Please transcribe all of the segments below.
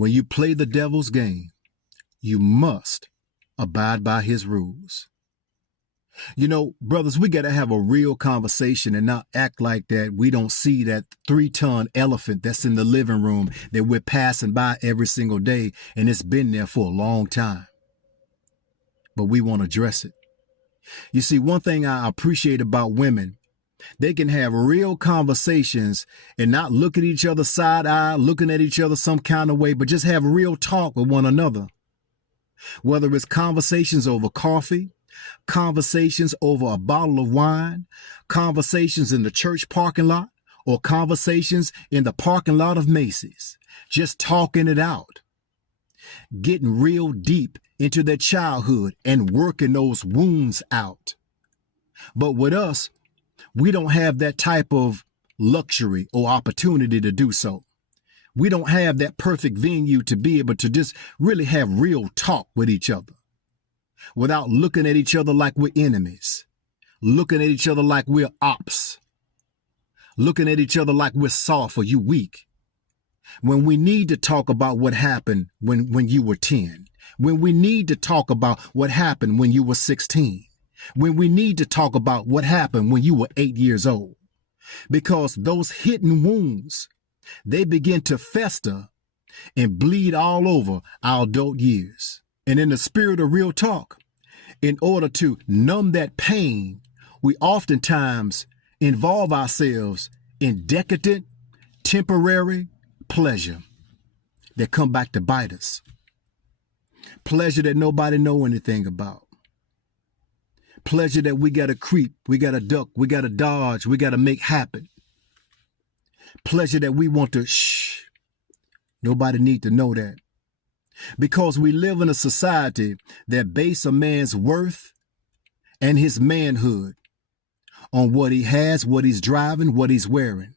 when you play the devil's game, you must abide by his rules. You know, brothers, we got to have a real conversation and not act like that we don't see that 3-ton elephant that's in the living room that we're passing by every single day, and it's been there for a long time. But we won't address it. You see, one thing I appreciate about women, they can have real conversations and not look at each other side-eye, looking at each other some kind of way, but just have real talk with one another. Whether it's conversations over coffee, conversations over a bottle of wine, conversations in the church parking lot, or conversations in the parking lot of Macy's, just talking it out, getting real deep into their childhood and working those wounds out. But with us, we don't have that type of luxury or opportunity to do so. We don't have that perfect venue to be able to just really have real talk with each other without looking at each other like we're enemies, looking at each other like we're ops, looking at each other like we're soft or you weak. When we need to talk about what happened when you were 10, when we need to talk about what happened when you were 16, when we need to talk about what happened when you were 8 years old, because those hidden wounds, they begin to fester and bleed all over our adult years. And in the spirit of real talk, in order to numb that pain, we oftentimes involve ourselves in decadent, temporary pleasure that come back to bite us. Pleasure that nobody know anything about. Pleasure that we got to creep, we got to duck, we got to dodge, we got to make happen. Pleasure that we want to shh. Nobody need to know that. Because we live in a society that base a man's worth and his manhood on what he has, what he's driving, what he's wearing,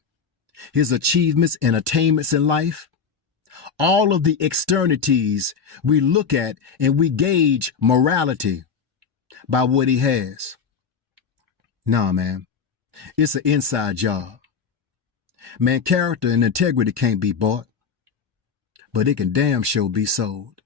his achievements and attainments in life. All of the externalities we look at and we gauge morality by what he has. Nah, man, it's an inside job. Man, character and integrity can't be bought, but it can damn sure be sold.